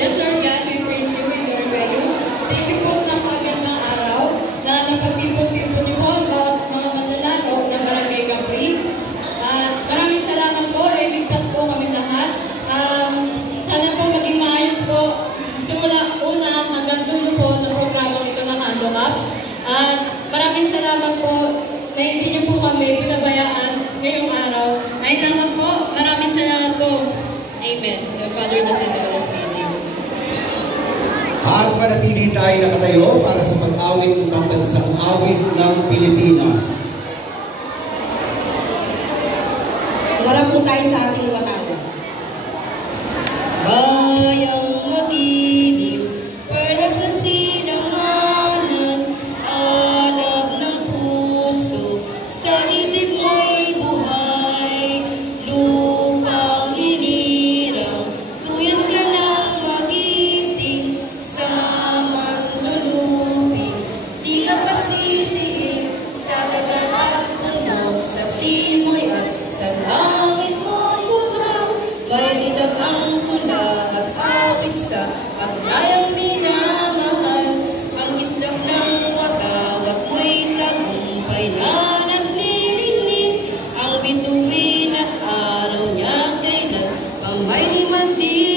Yes, Lord God, we praise you, we glorify you. Thank you po sa napakagandang araw na napagtipon-tipon niyo po ang bawat mga manlalaro ng Barangay Capri. Maraming salamat po, ligtas po kami lahat. Sana po maging maayos po simula una hanggang dulo po ng programang ito ng Handog Up. Maraming salamat po na hindi niyo po kami pinabayaan ngayong araw. Ay naman po, maraming salamat po. Amen. The Father, the Son, the Holy Spirit. At manatili tayo nakatayo para sa pag-awit ng bansang awit ng Pilipinas. Wala po tayo sa ating watawag. Bayang magiliw, perla sa silanganan, alab ng puso, sa dibdib mo'y buhay, lupang hinirang, tuyan ka lang magiting, sa manlulupin, di ka pasisiin, sa dagat at bundok, sa simoy at sa langit mo'y bukaw, may dilag ang tula at awit sa paglayang minamahal, ang islap ng watawat mo'y tagumpay na naglilingling, ang bituin at araw niya kailan pamay di magdi